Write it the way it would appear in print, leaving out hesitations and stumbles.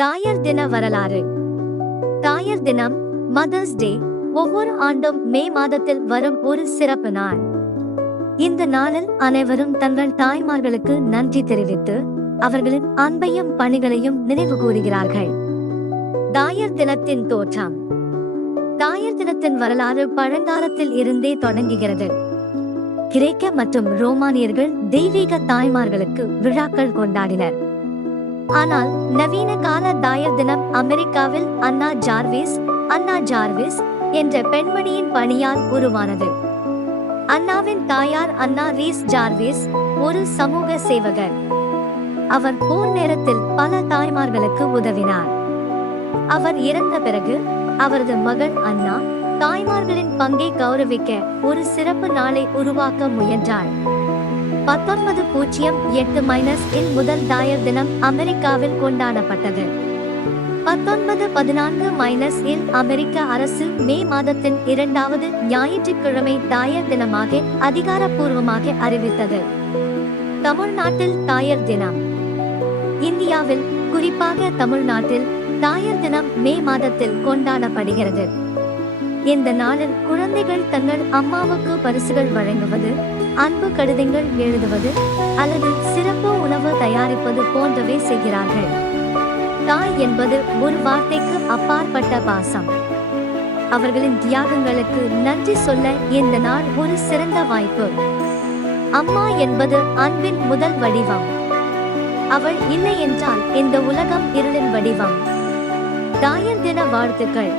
தாயார் தின வரலாறு. தாயார் தினம், மதர்ஸ் டே, ஒவ்வொரு ஆண்டும் மே மாதத்தில் வரும் ஒரு சிறப்பு நாள். இந்த நாளில் அனைவரும் தங்கள் தாய்மார்களுக்கு நன்றி தெரிவித்து அவர்களின் அன்பையும் பணிகளையும் நினைவு கூறுகிறார்கள். தாயார் தினத்தின் தோற்றம். தாயார் தினத்தின் வரலாறு பழங்காலத்தில் இருந்தே தொடங்குகிறது. கிரேக்க மற்றும் ரோமானியர்கள் தெய்வீக தாய்மார்களுக்கு விழாக்கள் கொண்டாடினர். ஆனால் நவீன கால தாயார் தினம் அமெரிக்காவில் அன்னா ஜார்விஸ் என்ற பெண்மணியின் பணியால் உருவானது. அன்னாவின் தாயார் அன்னா ரீஸ் ஜார்விஸ் ஒரு சமூக சேவகர். அவர் போர் நேரத்தில் பல தாய்மார்களுக்கு உதவினார். அவர் இறந்த பிறகு அவரது மகள் அன்னா தாய்மார்களின் பங்கை கௌரவிக்க ஒரு சிறப்பு நாளை உருவாக்க முயன்றார். 1908 முதல் தாயார் தினம் அமெரிக்காவில் கொண்டாடப்பட்டது. 1914 அமெரிக்க அரசு மே மாதத்தின் 2வது ஞாயிற்றுக்கிழமை தாயார் தினமாக அதிகாரப்பூர்வமாக அறிவித்தது. தமிழ்நாட்டில் தாயார் தினம். இந்தியாவில், குறிப்பாக தமிழ்நாட்டில் தாயார் தினம் மே மாதத்தில் கொண்டாடப்படுகிறது. இந்த நாளில் குழந்தைகள் தங்கள் அம்மாவுக்கு பரிசுகள் வழங்குவது, அன்பு கடிதங்கள் எழுதுவது அல்லது சிறப்பு உணவு தயாரிப்பது போன்றவை செய்கிறார்கள். தாய் என்பது ஒரு வார்த்தைக்கு அப்பாற்பட்ட பாசம். அவர்களின் தியாகங்களுக்கு நன்றி சொல்ல இந்த நாள் ஒரு சிறந்த வாய்ப்பு. அம்மா என்பது அன்பின் முதல் வடிவம். அவள் இல்லை என்றால் இந்த உலகம் இருளின் வடிவம். தாயார் தின வாழ்த்துக்கள்.